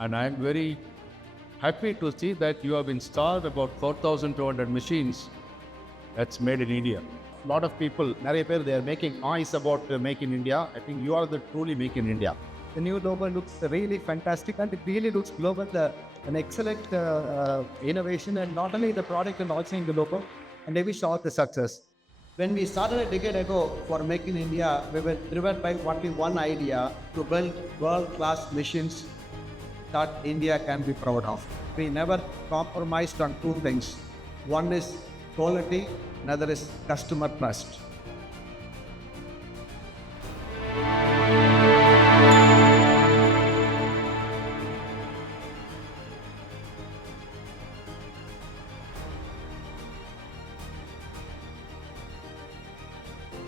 And I'm very happy to see that you have installed about 4,200 machines that's made in India. A lot of people, நிறைய பேர், they are making noise about make in India. I think you are the truly make in India. The new logo looks really fantastic and it really looks global. An excellent innovation, and not only the product and also in the logo. And I wish all the success. When we started a decade ago for Make in India, we were driven by only one idea: to build world-class machines that India can be proud of. We never compromised on two things. One is quality, another is customer trust.